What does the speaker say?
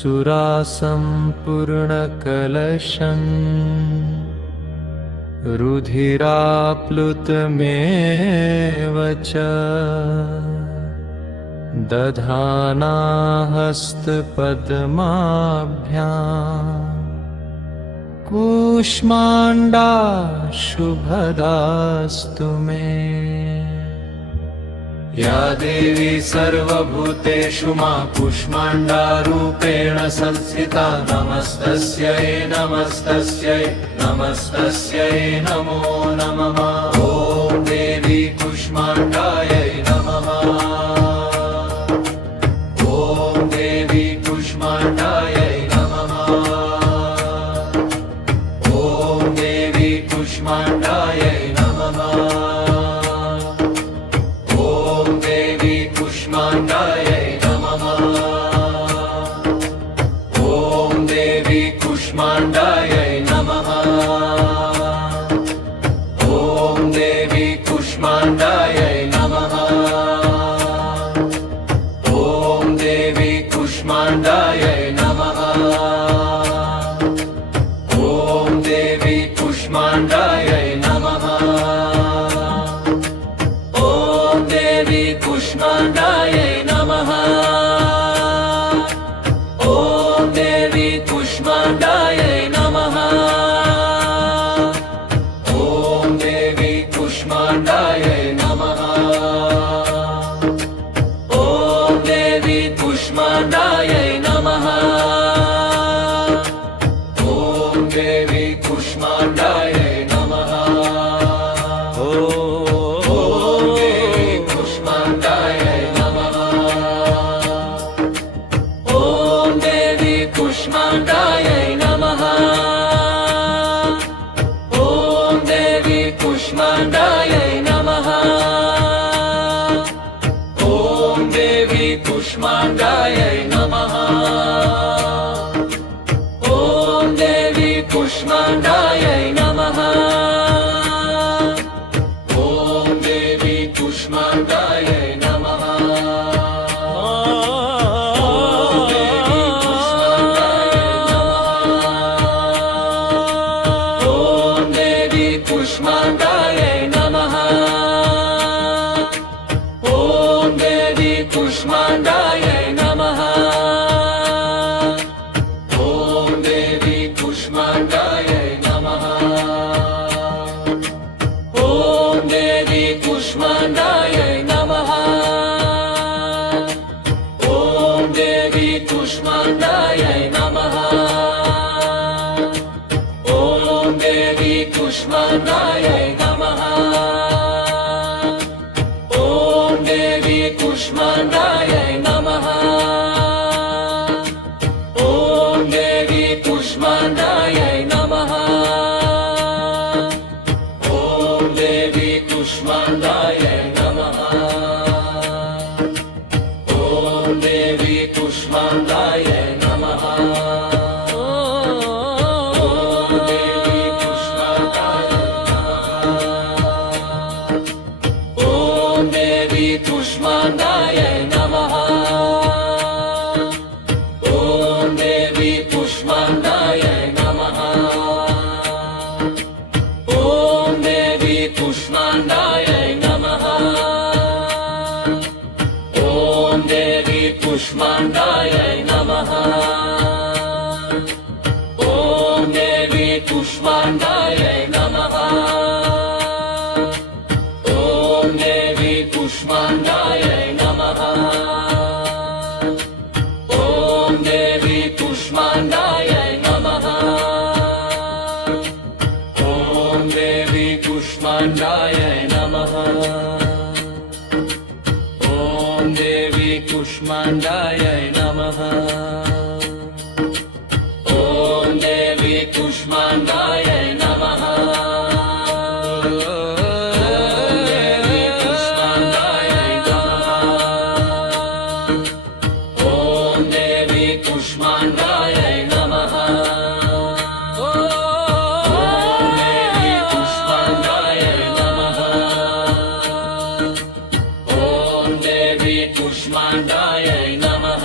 सुरासम्पूर्णकलशं रुधिराप्लुतमेव च दधाना हस्तपद्माभ्यां कूष्माण्डा शुभदास्तु मे। या देवी सर्वभूतेषु मा कूष्माण्डारूपेण संस्थिता नमस्तस्यै नमस्तस्यै नमस्तस्यै नमो नमः। ॐ देवी कूष्माण्डायै नमः। ॐ देवी कूष्माण्डायै नमः। ॐ देवी कूष्माण्डायै नमः। कूष्माण्डायै नमः। ॐ देवी कूष्माण्डायै नमः। ॐ देवी कूष्माण्डायै नमः। ॐ देवी कूष्माण्डायै नमः। ॐ देवी कूष्माण्डायै नमः। कूष्माण्डायै नमः। ॐ देवी कूष्माण्डायै नमः। ॐ देवी कूष्माण्डायै नमः। ॐ देवी कूष्माण्डायै नमः। ॐ देवी कूष्माण्डायै नमः। कूष्माण्डायै नमः। ॐ देवी कूष्माण्डायै नमः। ॐ देवी कूष्माण्डायै नमः। ॐ देवी कूष्माण्डायै नमः। ॐ देवी कूष्माण्डायै नमः। कूष्माण्डायै नमः। ॐ देवी कूष्माण्डायै नमः। ॐ देवी कूष्माण्डायै नमः। ॐ देवी कूष्माण्डायै नमः। ॐ देवी कूष्माण्डायै नमः। ॐ देवी कूष्माण्डायै नमः। ॐ देवी कूष्माण्डायै नमः। ॐ देवी कूष्माण्डायै नमः। ॐ देवी कूष्माण्डायै नमः। ॐ देवी कूष्माण्डायै नमः। कूष्माण्डायै नमः। ॐ देवी कूष्माण्डायै नमः। ॐ देवी कूष्माण्डायै नमः। ॐ देवी कूष्माण्डायै नमः। ॐ देवी कूष्माण्डायै नमः। ॐ देवी कूष्माण्डायै नमः। ॐ देवी कूष्माण्डायै नमः। ॐ देवी कूष्माण्डायै नमः। ॐ देवी कूष्माण्डायै नमः। ॐ देवी कूष्माण्डायै नमः। कूष्माण्डायै नमः।